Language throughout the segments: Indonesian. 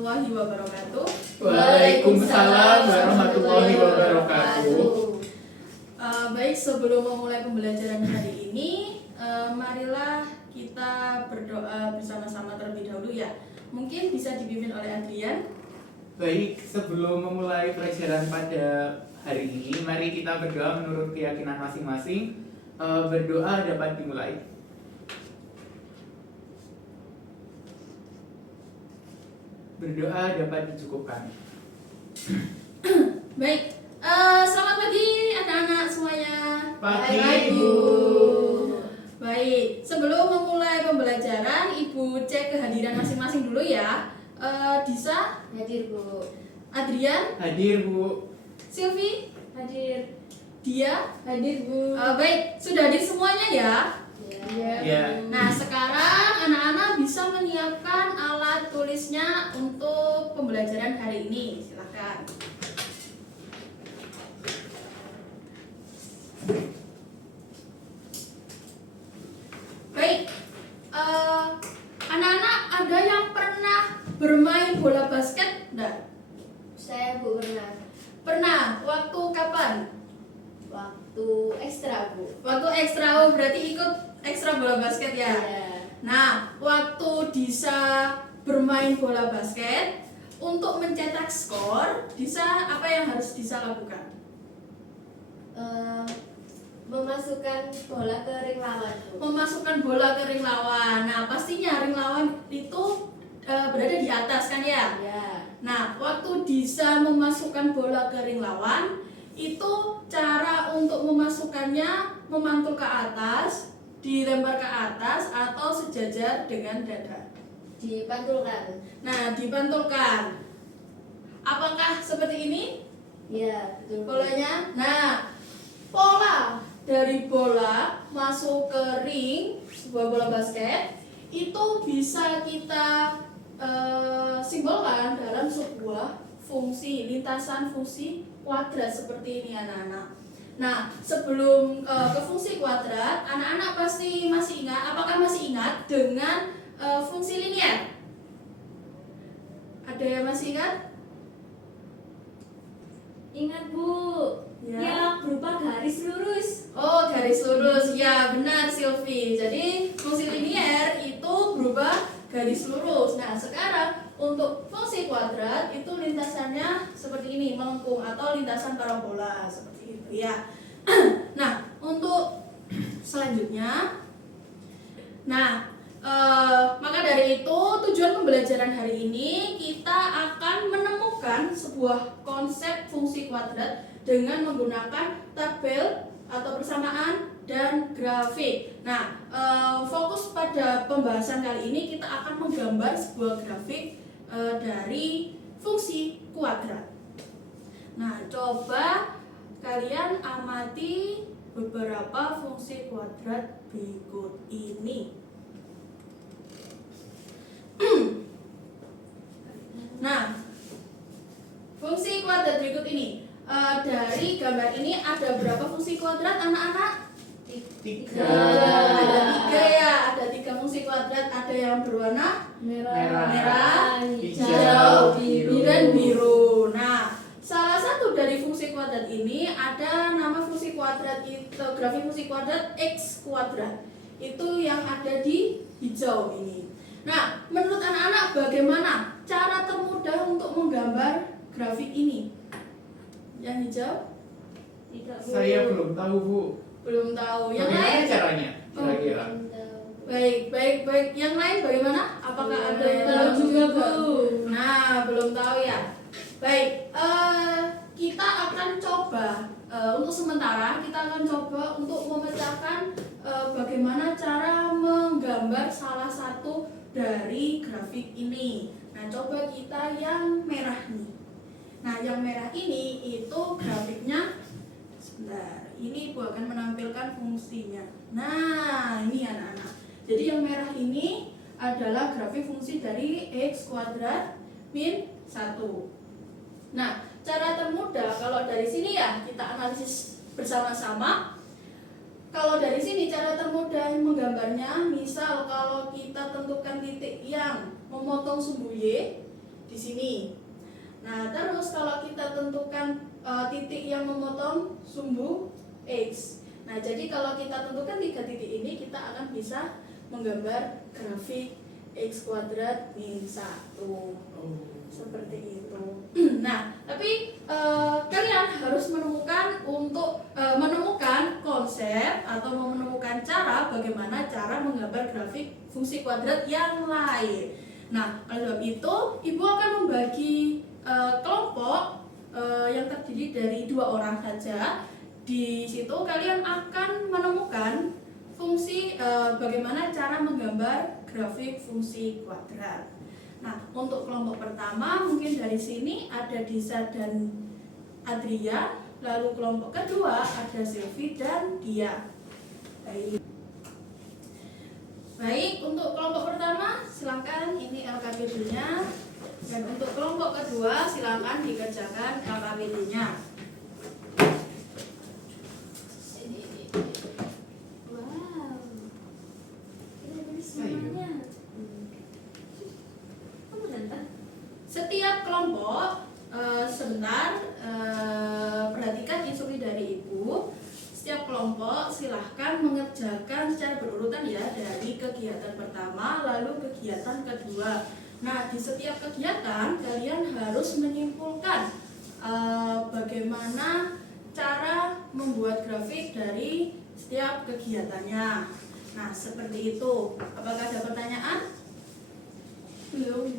warahmatullahi wabarakatuh. Waalaikumsalam warahmatullahi wabarakatuh. Baik, sebelum memulai pembelajaran hari ini, marilah kita berdoa bersama-sama terlebih dahulu ya. Mungkin bisa dipimpin oleh Adrian. Baik, sebelum memulai pelajaran pada hari ini, mari kita berdoa menurut keyakinan masing-masing. Berdoa dapat dimulai. Berdoa dapat dicukupkan. Baik, selamat pagi anak-anak semuanya. Pagi, Bu. Baik, sebelum memulai pembelajaran, Ibu cek kehadiran masing-masing dulu ya. Disa, Hadir, Bu. Adrian, Hadir, Bu. Silvi, Hadir. Dia. Hadir, Bu. Baik, sudah hadir semuanya ya. Ya. Nah, sekarang anak-anak bisa menyiapkan alat tulisnya untuk pembelajaran hari ini. Silakan. Baik, anak-anak ada yang pernah bermain bola basket? Enggak? Saya, Bu, pernah. Pernah. Waktu kapan? Waktu ekstra, Bu. Waktu ekstra, oh, berarti ikut ekstra bola basket ya? Iya. Nah, waktu Disa bermain bola basket, untuk mencetak skor, Disa apa yang harus Disa lakukan? Memasukkan bola ke ring lawan, Bu. Memasukkan bola ke ring lawan. Nah, pastinya ring lawan itu berada di atas kan ya? Ya. Nah, waktu Disa memasukkan bola ke ring lawan, itu cara untuk memasukkannya memantul ke atas, dilempar ke atas, atau sejajar dengan dada. Dipantulkan. Nah, dipantulkan. Apakah seperti ini Ya, betul, Bu. polanya? Nah, pola dari bola masuk ke ring sebuah bola basket itu bisa kita simbolkan dalam sebuah fungsi, lintasan fungsi kuadrat seperti ini anak-anak. Nah, sebelum ke fungsi kuadrat, anak-anak pasti masih ingat, apakah masih ingat dengan fungsi linier? Ada yang masih ingat? Ingat, Bu. Ya. Yang berupa garis lurus. Oh, garis lurus. Ya, benar Silvi. Jadi, fungsi linier itu berubah garis lurus. Nah, sekarang untuk fungsi kuadrat itu lintasannya seperti ini, melengkung atau lintasan parabola seperti itu ya. Nah, untuk selanjutnya, maka dari itu tujuan pembelajaran hari ini kita akan menemukan sebuah konsep fungsi kuadrat dengan menggunakan tabel atau persamaan dan grafik. Nah, fokus pada pembahasan kali ini kita akan menggambar sebuah grafik dari fungsi kuadrat. Nah, coba kalian amati beberapa fungsi kuadrat berikut ini. Nah, fungsi kuadrat berikut ini. Dari gambar ini ada berapa fungsi kuadrat anak-anak? Tiga. Ada 3 ya, ada 3 fungsi kuadrat. Ada yang berwarna merah, hijau, biru. dan biru. Nah, salah satu dari fungsi kuadrat ini ada nama fungsi kuadrat itu, grafik fungsi kuadrat X kuadrat. Itu yang ada di hijau ini. Nah, menurut anak-anak bagaimana cara termudah untuk menggambar grafik ini? Yang hijau? Tidak, Bu. Saya belum tahu, Bu. Belum tahu. Yang Bagaimana lain? caranya? Kira-kira. Baik. Yang lain bagaimana? Apakah ada yang Belum tahu juga, Bu. Nah, belum tahu ya. Baik, kita akan coba untuk sementara kita akan coba untuk memecahkan bagaimana cara menggambar salah satu dari grafik ini. Nah, coba kita yang merah nih. Nah, yang merah ini itu grafiknya. Sebentar, ini Ibu akan menampilkan fungsinya. Nah, ini anak-anak. Jadi yang merah ini adalah grafik fungsi dari X kuadrat min 1. Nah, cara termudah kalau dari sini ya kita analisis bersama-sama. Kalau dari sini cara termudah menggambarnya, misal kalau kita tentukan titik yang memotong sumbu Y, di sini. Nah, terus kalau kita tentukan titik yang memotong sumbu X. Nah, jadi kalau kita tentukan 3 titik ini, kita akan bisa menggambar grafik X kuadrat min 1. Seperti itu. Nah, tapi kalian harus menemukan konsep atau menemukan cara bagaimana cara menggambar grafik fungsi kuadrat yang lain. Nah, oleh sebab itu, Ibu akan membagi kelompok yang terdiri dari 2 orang saja. Di situ kalian akan menemukan fungsi bagaimana cara menggambar grafik fungsi kuadrat. Nah, untuk kelompok pertama mungkin dari sini ada Disa dan Adrian, lalu kelompok kedua ada Silvi dan Dia. Baik, untuk kelompok pertama silakan ini LKPD-nya, dan untuk kelompok kedua silakan dikerjakan LKPD-nya. Wow. Ini tulis semuanya. Setiap kelompok, sebentar, perhatikan instruksi dari Ibu. Setiap kelompok silahkan mengerjakan secara berurutan ya, dari kegiatan pertama lalu kegiatan kedua. Nah, di setiap kegiatan kalian harus menyimpulkan bagaimana cara membuat grafik dari setiap kegiatannya. Nah, seperti itu. Apakah ada pertanyaan? Belum.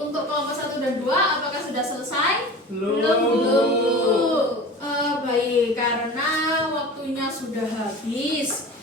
Untuk kelompok 1 dan 2 apakah sudah selesai? Belum. Baik, karena waktunya sudah habis.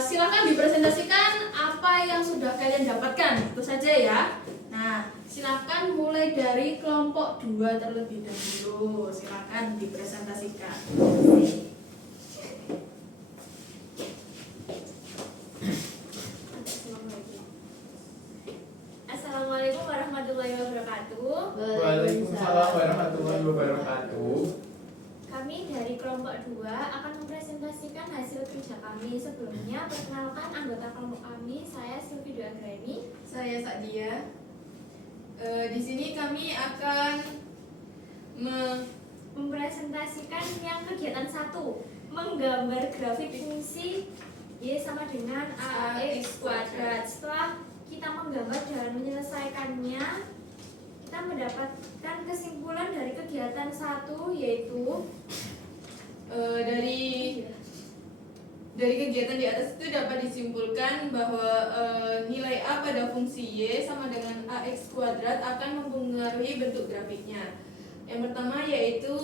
Silakan dipresentasikan apa yang sudah kalian dapatkan. Itu saja ya. Nah, silakan mulai dari kelompok 2 terlebih dahulu. Silakan dipresentasikan. Assalamualaikum warahmatullahi wabarakatuh. Waalaikumsalam warahmatullahi wabarakatuh. Kami dari kelompok 2 akan mempresentasikan hasil kerja kami. Sebelumnya, perkenalkan anggota kelompok kami. Saya Silvi Dwi Anggraini. Saya Sakdia. Di sini kami akan Mempresentasikan yang kegiatan 1, menggambar grafik fungsi Y sama dengan AX kuadrat. Setelah kita menggambar dan menyelesaikannya, kita mendapatkan kesimpulan dari kegiatan 1, yaitu dari kegiatan di atas itu dapat disimpulkan bahwa nilai A pada fungsi Y sama dengan AX kuadrat akan mempengaruhi bentuk grafiknya. Yang pertama yaitu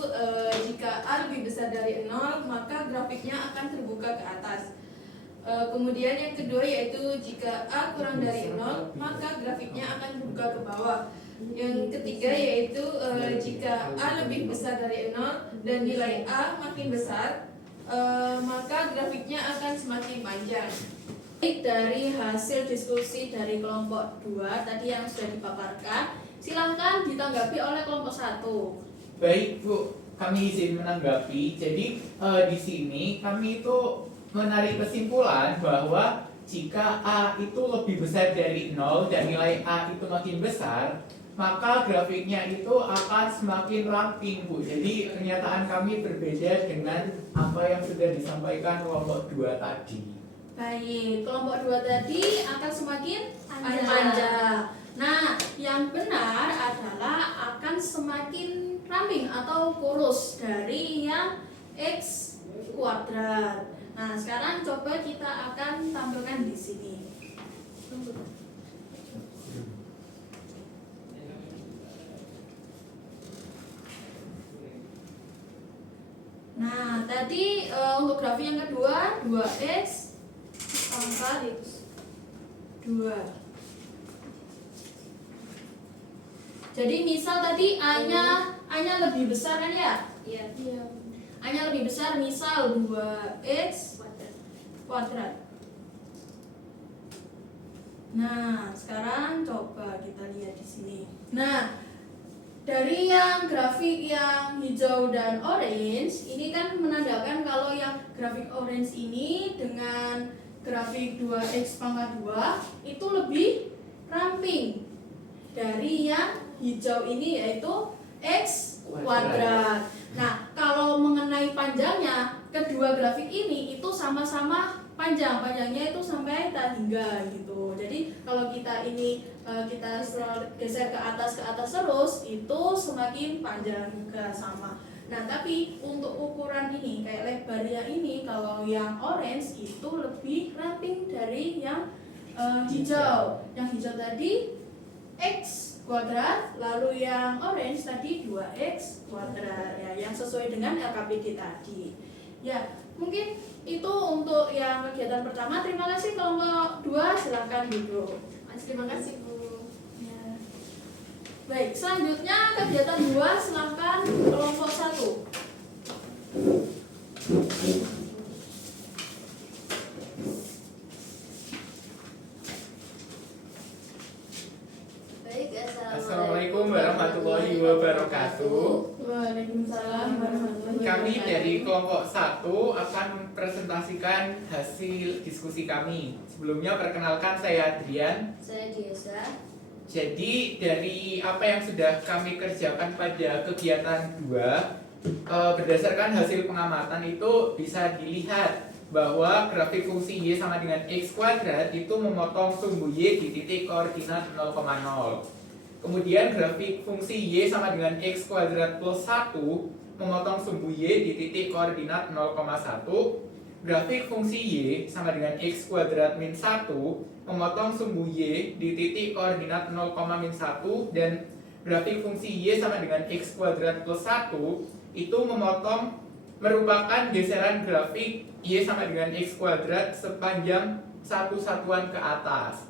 jika A lebih besar dari 0, maka grafiknya akan terbuka ke atas. Kemudian yang kedua yaitu jika A kurang dari 0, maka grafiknya akan terbuka ke bawah. Yang ketiga yaitu jika A lebih besar dari 0 dan nilai A makin besar, maka grafiknya akan semakin panjang. Dari hasil diskusi dari kelompok 2 tadi yang sudah dipaparkan, silahkan ditanggapi oleh kelompok 1. Baik Bu, kami izin menanggapi. Jadi di sini kami itu menarik kesimpulan bahwa jika A itu lebih besar dari 0 dan nilai A itu makin besar, maka grafiknya itu akan semakin ramping Bu. Jadi pernyataan kami berbeda dengan apa yang sudah disampaikan kelompok 2 tadi. Baik, kelompok 2 tadi akan semakin Panjang. panjang. Nah, yang benar adalah akan semakin ramping atau kurus dari yang X kuadrat. Nah, sekarang coba kita akan tampilkan di sini. Nah, tadi untuk grafik yang kedua 2x pangkat Jadi misal tadi A-nya lebih besar kan ya? Iya. A-nya lebih besar, misal 2x kuadrat. Nah, sekarang coba kita lihat di sini. Nah, dari yang grafik yang hijau dan orange, ini kan menandakan kalau yang grafik orange ini dengan grafik 2x pangkat 2 itu lebih ramping dari yang hijau ini, yaitu x kuadrat. Nah, kalau mengenai panjangnya, kedua grafik ini itu sama-sama panjangnya itu sampai tak hingga gitu. Jadi kalau kita ini kita geser ke atas terus, itu semakin panjang juga sama. Nah, tapi untuk ukuran ini kayak lebarnya ini, kalau yang orange itu lebih ramping dari yang hijau. Yang hijau tadi x kuadrat, lalu yang orange tadi 2x kuadrat ya, yang sesuai dengan LKPD tadi. Ya, mungkin itu untuk yang kegiatan pertama. Terima kasih. Kelompok 2 silakan duduk. Terima kasih Bu. Ya. Baik, selanjutnya kegiatan 2 silakan kelompok 1. Baik, Assalamualaikum warahmatullahi wabarakatuh. Waalaikumsalam warahmatullahi wabarakatuh. Kami dari kelompok 1 akan mempresentasikan hasil diskusi kami. Sebelumnya perkenalkan, saya Adrian. Saya Diasa. Jadi dari apa yang sudah kami kerjakan pada kegiatan 2, berdasarkan hasil pengamatan itu bisa dilihat bahwa grafik fungsi Y sama dengan X kuadrat itu memotong sumbu Y di titik koordinat 0,0. Kemudian grafik fungsi Y sama dengan X kuadrat plus 1 memotong sumbu Y di titik koordinat 0,1. Grafik fungsi Y sama dengan X kuadrat min 1 memotong sumbu Y di titik koordinat 0,-1. Dan grafik fungsi Y sama dengan X kuadrat plus 1 itu merupakan geseran grafik Y sama dengan X kuadrat sepanjang satu satuan ke atas.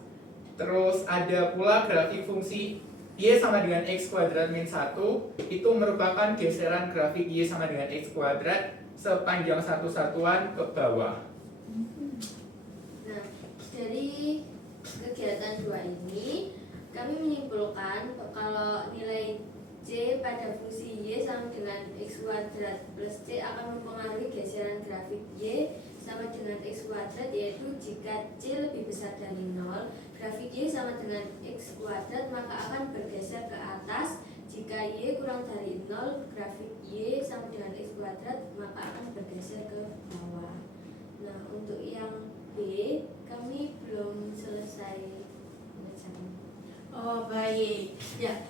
Terus ada pula grafik fungsi Y sama dengan X kuadrat min 1 itu merupakan geseran grafik Y sama dengan X kuadrat sepanjang satu satuan ke bawah. Nah, dari kegiatan 2 ini kami menyimpulkan kalau nilai C pada fungsi Y sama dengan X kuadrat plus C akan mempengaruhi geseran grafik Y sama dengan X kuadrat, yaitu jika C lebih besar dari 0, grafik Y sama dengan X kuadrat maka akan bergeser ke atas. Jika Y kurang dari 0, grafik Y sama dengan X kuadrat maka akan bergeser ke bawah. Nah, untuk yang B kami belum selesai mengerjakan. Oh, baik. Ya,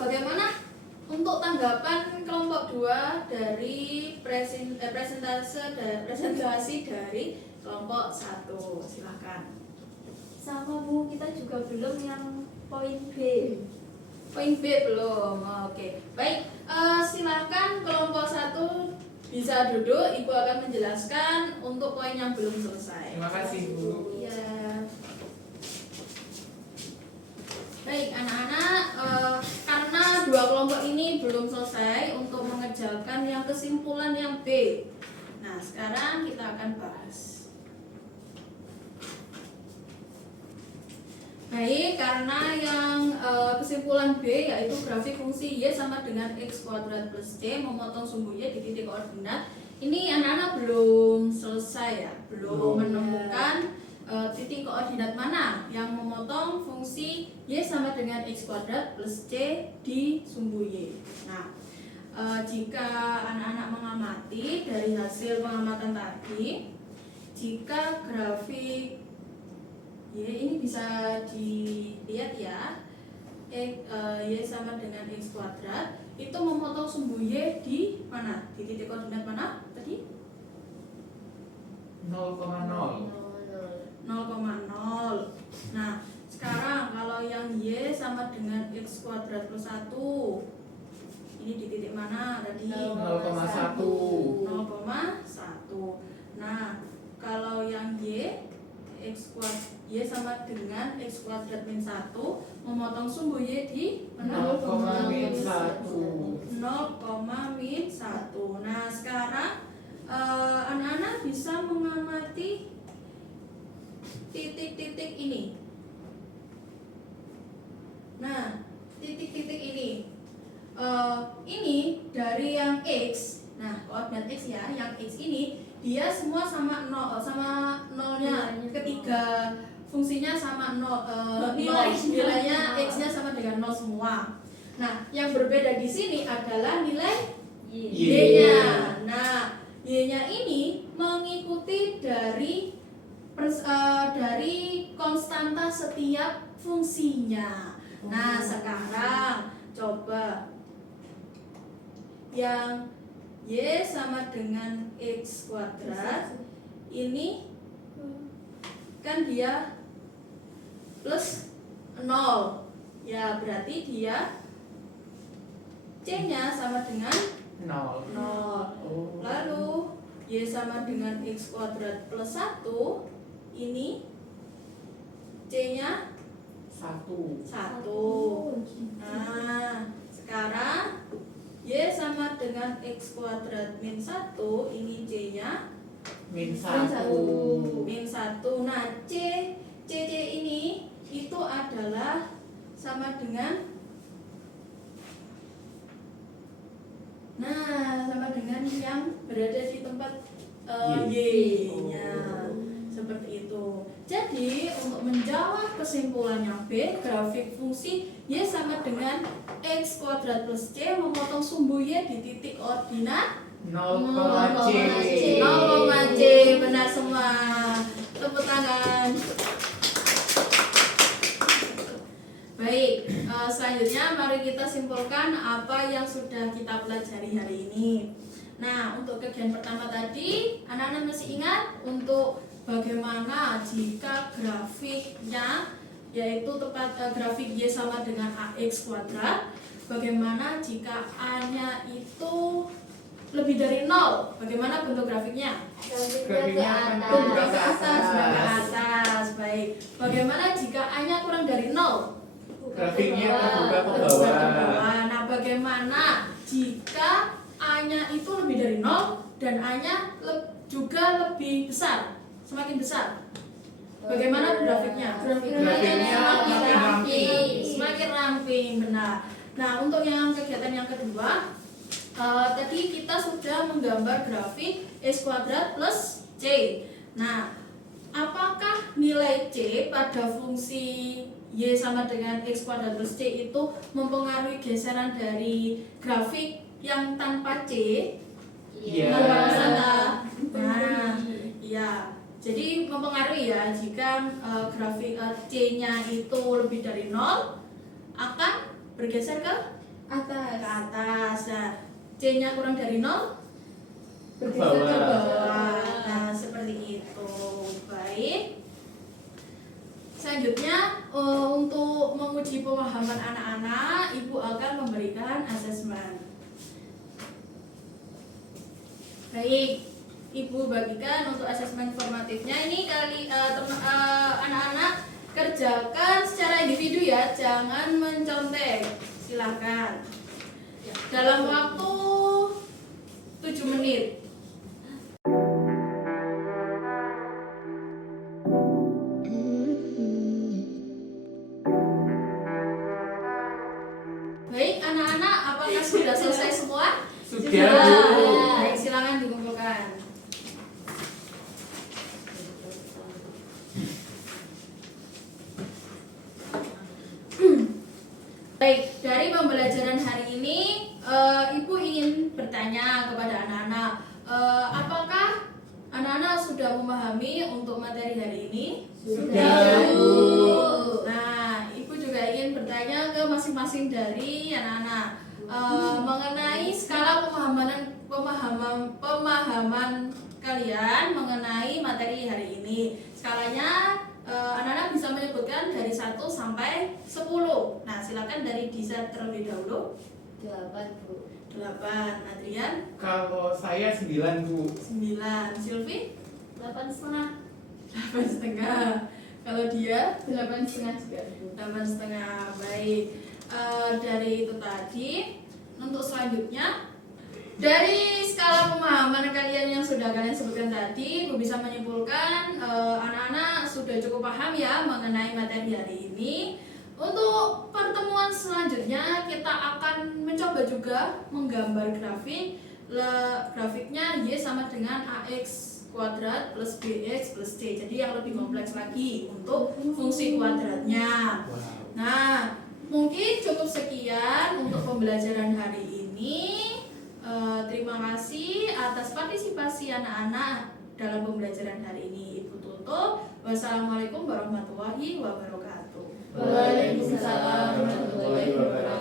bagaimana untuk tanggapan kelompok 2 dari presentasi dari kelompok 1? Silakan. Sama Bu, kita juga belum yang poin B. Poin B belum. Oke. Baik, silakan kelompok 1 bisa duduk. Ibu akan menjelaskan untuk poin yang belum selesai. Terima kasih, Bu. Ya. Baik, anak-anak, karena 2 kelompok ini belum selesai untuk mengerjakan yang kesimpulan yang B. Nah, sekarang kita akan bahas. Baik, karena yang kesimpulan B yaitu grafik fungsi Y sama dengan X kuadrat plus C memotong sumbu Y di titik koordinat. Ini anak-anak belum selesai ya, belum menemukan titik koordinat mana yang memotong fungsi Y sama dengan X kuadrat plus C di sumbu Y. Nah, jika anak-anak mengamati dari hasil pengamatan tadi, jika grafik Y ini bisa dilihat ya, Y sama dengan X kuadrat itu memotong sumbu Y di mana? Di titik koordinat mana tadi? 0,0. 0,0. Nah, sekarang kalau yang Y sama dengan X kuadrat plus 1, ini di titik mana tadi? 0,1. 0,1. Nah, kalau yang Y Y sama dengan X kuadrat min 1 memotong sumbu Y di 0, min 1. 0, min 1. Nah sekarang anak-anak bisa mengamati titik-titik ini. Nah titik-titik ini dari yang X. Nah koordinat X ya, yang X ini dia semua sama 0, sama nolnya. Ketiga fungsinya sama 0, nilainya X nya sama dengan 0 semua. Nah yang berbeda di sini adalah nilai Y-nya. Nah Y-nya ini mengikuti dari konstanta setiap fungsinya. Nah sekarang coba yang Y sama dengan X kuadrat ini kan dia plus 0 ya, berarti dia C nya sama dengan 0. 0. Lalu Y sama dengan X kuadrat plus 1 ini C nya 1. 1. Nah sekarang Y sama dengan X kuadrat min 1 ini C nya Min 1. min 1. Nah C ini itu adalah sama dengan yang berada di tempat Y-nya. Seperti itu. Jadi untuk menjawab kesimpulannya B, grafik fungsi Y sama dengan X kuadrat plus C memotong sumbu Y di titik koordinat 0, 0, C. Benar semua. Tepuk tangan. Baik, selanjutnya mari kita simpulkan apa yang sudah kita pelajari hari ini. Nah, untuk kegiatan pertama tadi, anak-anak masih ingat untuk bagaimana jika grafiknya yaitu grafik Y sama dengan AX kuadrat, bagaimana jika A-nya itu lebih dari 0, bagaimana bentuk grafiknya? Grafiknya akan Bentuk ke ke atas, atas. ke atas. Baik. Bagaimana jika A-nya kurang dari 0? Grafiknya terbuka ke Terbuka ke bawah. bawah. Nah, bagaimana jika A-nya itu lebih dari 0 dan A-nya juga lebih besar, semakin besar? Bagaimana grafiknya? Grafiknya makin ramping. Semakin ramping, benar. Nah, untuk yang kegiatan yang kedua, tadi kita sudah menggambar grafik X kuadrat plus C. Nah, apakah nilai C pada fungsi Y sama dengan X kuadrat plus C itu mempengaruhi geseran dari grafik yang tanpa C? Iya. Tanpa wisata. Nah, iya. Jadi mempengaruhi ya, jika grafik C-nya itu lebih dari 0 akan bergeser ke atas. Nah, C-nya kurang dari 0 bergeser ke bawah. Nah, seperti itu. Baik. Selanjutnya untuk menguji pemahaman anak-anak, Ibu akan memberikan asesmen. Baik, Ibu bagikan untuk asesmen formatifnya ini anak-anak kerjakan secara individu ya, jangan mencontek. Silahkan. Dalam waktu 7 menit. Baik, anak-anak, apakah sudah selesai semua? Sudah, Bu. Baik, silakan dikumpulkan. Baik, dari pembelajaran hari ini, Ibu ingin bertanya kepada anak-anak, apakah anak-anak sudah memahami untuk materi hari ini? Sudah, Bu. Nah, Ibu juga ingin bertanya ke masing-masing dari anak-anak mengenai skala pemahaman kalian mengenai materi hari ini. Skalanya anak-anak bisa menyebutkan dari 1 sampai 10. Nah, silakan dari Disa terlebih dahulu. 8, Bu. 8. Adrian? Kalau saya 9, Bu. 9. Sylvie? 8,5. 8,5. Kalau dia 8,5 juga. 8,5. Baik. Dari itu tadi, untuk selanjutnya dari skala pemahaman kalian yang sudah kalian sebutkan tadi, gue bisa menyimpulkan anak-anak sudah cukup paham ya mengenai materi hari ini. Untuk pertemuan selanjutnya kita akan mencoba juga menggambar grafik. Grafiknya Y sama dengan AX kuadrat plus BX plus C. Jadi yang lebih kompleks lagi untuk fungsi kuadratnya. Nah, mungkin cukup sekian untuk pembelajaran hari ini. Terima kasih atas partisipasi anak-anak dalam pembelajaran hari ini. Ibu tutup. Wassalamualaikum warahmatullahi wabarakatuh. Waalaikumsalam warahmatullahi wabarakatuh.